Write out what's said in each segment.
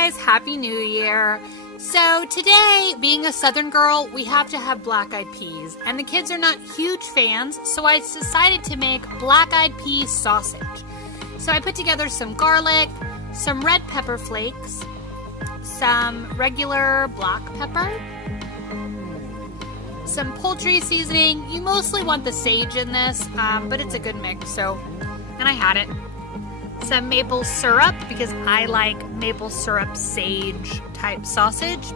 guys, Happy New Year. So today, being a Southern girl, we have to have black-eyed peas, and the kids are not huge fans, so I decided to make black-eyed pea sausage. So I put together some garlic, some red pepper flakes, some regular black pepper, some poultry seasoning. You mostly want the sage in this, but it's a good mix, and I had it. Some maple syrup, because I like maple syrup sage type sausage.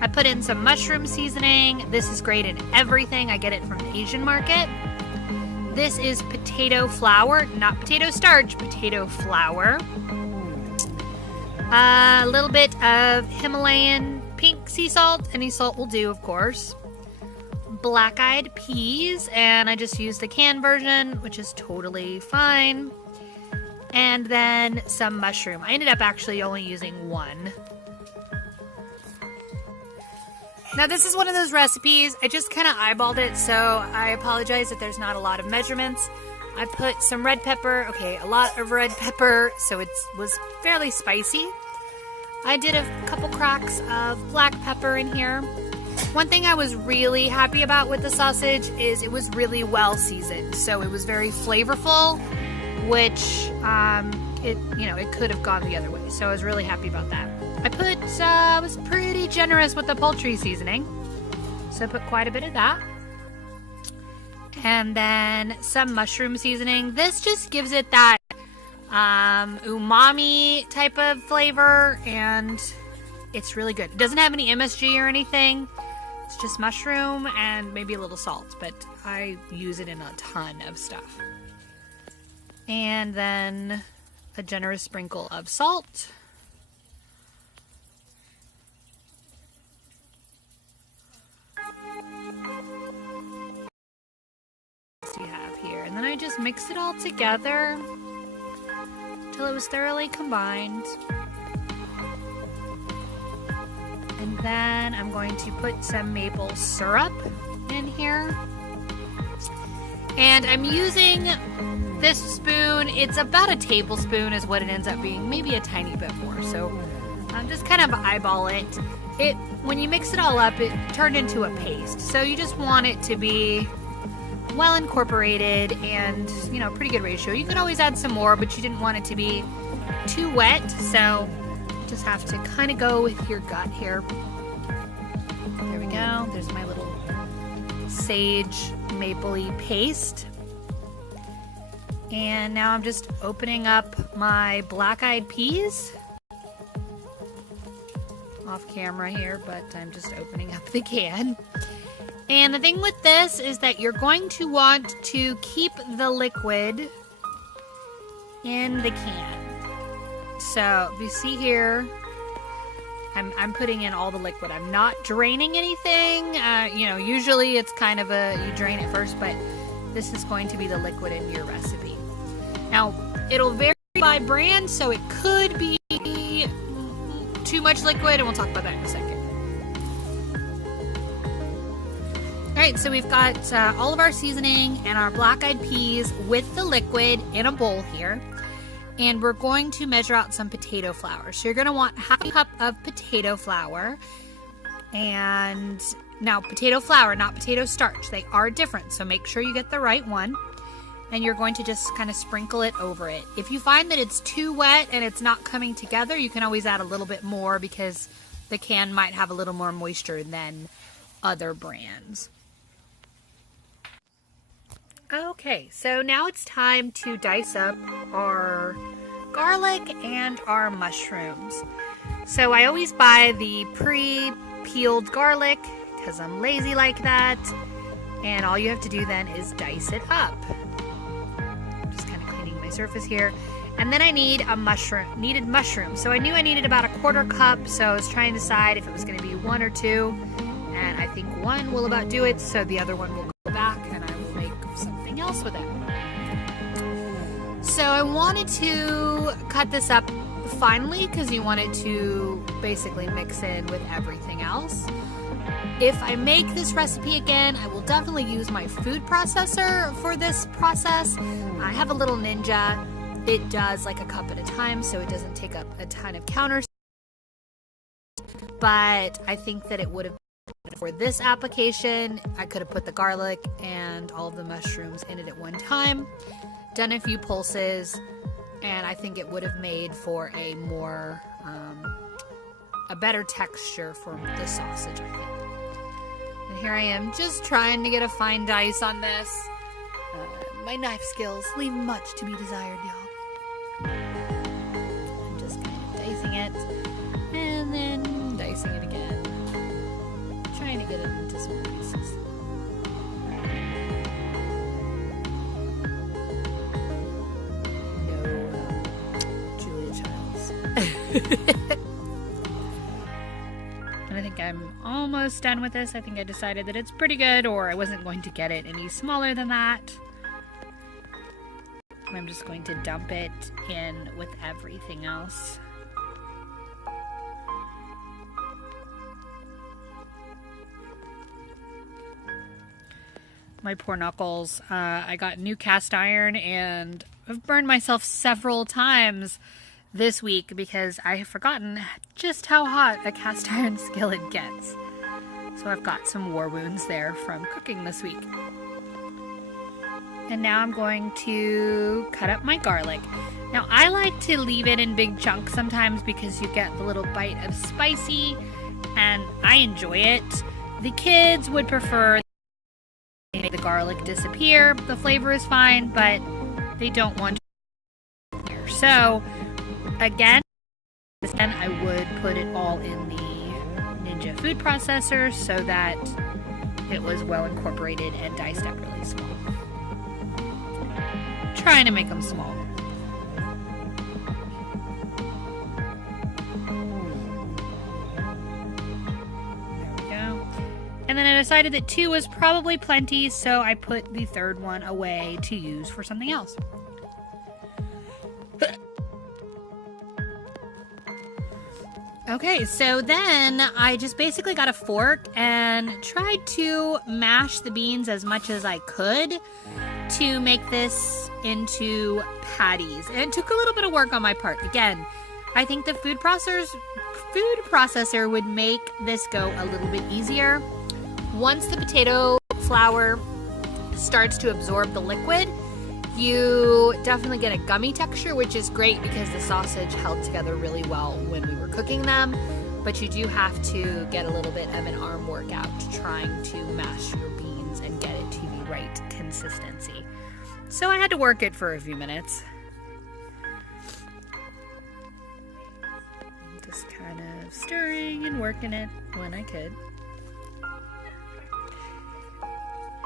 I put in some mushroom seasoning. This is great in everything. I get it from the Asian market. This is potato flour, not potato starch, potato flour. A little bit of Himalayan pink sea salt. Any salt will do, of course. Black-eyed peas, and I just used the canned version, which is totally fine. And then some mushroom. I ended up actually only using one. Now this is one of those recipes, I just kind of eyeballed it, so I apologize if there's not a lot of measurements. I put some red pepper, a lot of red pepper, so it was fairly spicy. I did a couple cracks of black pepper in here. One thing I was really happy about with the sausage is it was really well seasoned, so it was very flavorful, which it could have gone the other way, so I was really happy about that. I was pretty generous with the poultry seasoning, so I put quite a bit of that. And then some mushroom seasoning. This just gives it that umami type of flavor, and it's really good. It doesn't have any MSG or anything. It's just mushroom and maybe a little salt, but I use it in a ton of stuff. And then a generous sprinkle of salt. What do you have here? And then I just mix it all together until it was thoroughly combined. And then I'm going to put some maple syrup in here. And I'm using this spoon. It's about a tablespoon is what it ends up being, maybe a tiny bit more. So just kind of eyeball it. When you mix it all up, it turned into a paste. So you just want it to be well incorporated and, pretty good ratio. You could always add some more, but you didn't want it to be too wet. So just have to kind of go with your gut here. There we go. There's my little sage mapley paste. And now I'm just opening up my black-eyed peas. Off camera here, but I'm just opening up the can. And the thing with this is that you're going to want to keep the liquid in the can. So if you see here, I'm putting in all the liquid. I'm not draining anything. Usually it's kind of you drain it first, but this is going to be the liquid in your recipe. Now, it'll vary by brand, so it could be too much liquid, and we'll talk about that in a second. Alright, so we've got all of our seasoning and our black-eyed peas with the liquid in a bowl here. And we're going to measure out some potato flour. So you're going to want half a cup of potato flour. And now potato flour, not potato starch. They are different, so make sure you get the right one. And you're going to just kind of sprinkle it over it. If you find that it's too wet and it's not coming together, you can always add a little bit more because the can might have a little more moisture than other brands. Okay, so now it's time to dice up our garlic and our mushrooms. So I always buy the pre-peeled garlic because I'm lazy like that. And all you have to do then is dice it up. Just kind of cleaning my surface here. And then I needed mushroom. So I knew I needed about a 1/4 cup, so I was trying to decide if it was going to be 1 or 2. And I think 1 will about do it, so the other one will go back and I will make something else with it. So I wanted to cut this up finely because you want it to basically mix in with everything else. If I make this recipe again, I will definitely use my food processor for this process. I have a little Ninja. It does like a cup at a time, so it doesn't take up a ton of counter but I think that it would have been for this application. I could have put the garlic and all of the mushrooms in it at one time, done a few pulses, and I think it would have made for a more, a better texture for the sausage, I think. And here I am just trying to get a fine dice on this. My knife skills leave much to be desired, y'all. I'm just kind of dicing it, and then dicing it again. Trying to get it into small pieces. No, Julia Childs. And I think I'm almost done with this. I think I decided that it's pretty good, or I wasn't going to get it any smaller than that. I'm just going to dump it in with everything else. My poor knuckles. I got new cast iron and I've burned myself several times this week because I have forgotten just how hot a cast iron skillet gets. So I've got some war wounds there from cooking this week. And now I'm going to cut up my garlic. Now I like to leave it in big chunks sometimes because you get the little bite of spicy and I enjoy it. The kids would prefer to make the garlic disappear. The flavor is fine, but they don't want to disappear. So again, I would put it all in the Ninja food processor so that it was well incorporated and diced up really small. Trying to make them small. There we go. And then I decided that 2 was probably plenty, so I put the third one away to use for something else. Okay, so then I just basically got a fork and tried to mash the beans as much as I could to make this into patties. And it took a little bit of work on my part. Again, I think the food processor would make this go a little bit easier. Once the potato flour starts to absorb the liquid, you definitely get a gummy texture, which is great because the sausage held together really well when we were cooking them. But you do have to get a little bit of an arm workout trying to mash your beans and get it to the right consistency. So I had to work it for a few minutes. Just kind of stirring and working it when I could.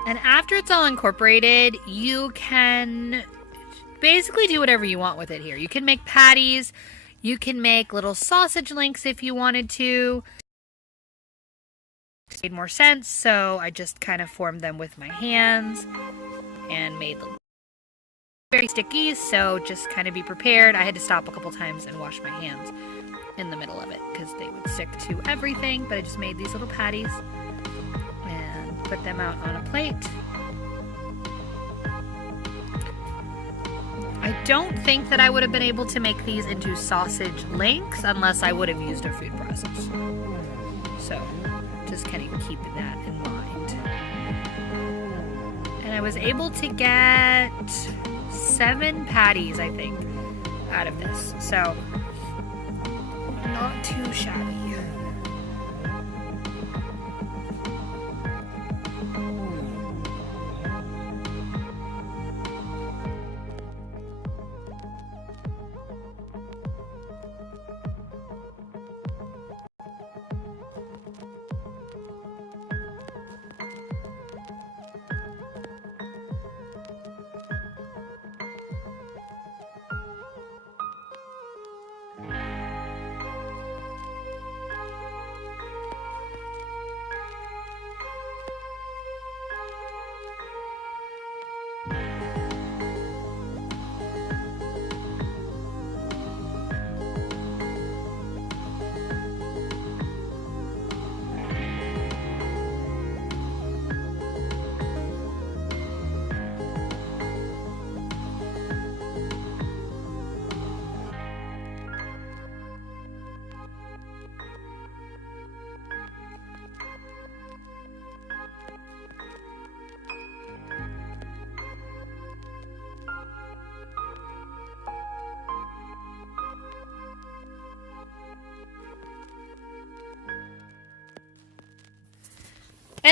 And after it's all incorporated, you can basically do whatever you want with it here. You can make patties. You can make little sausage links if you wanted to. It made more sense, so I just kind of formed them with my hands and made them very sticky, so just kind of be prepared. I had to stop a couple times and wash my hands in the middle of it because they would stick to everything, but I just made these little patties and put them out on a plate. I don't think that I would have been able to make these into sausage links unless I would have used a food process. So just kind of keep that in mind. And I was able to get 7 patties, I think, out of this. So not too shabby.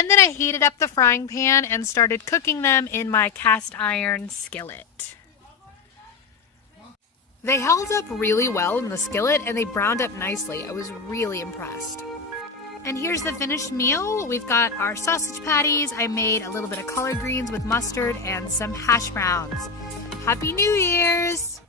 And then I heated up the frying pan and started cooking them in my cast iron skillet. They held up really well in the skillet and they browned up nicely. I was really impressed. And here's the finished meal. We've got our sausage patties. I made a little bit of collard greens with mustard and some hash browns. Happy New Year's!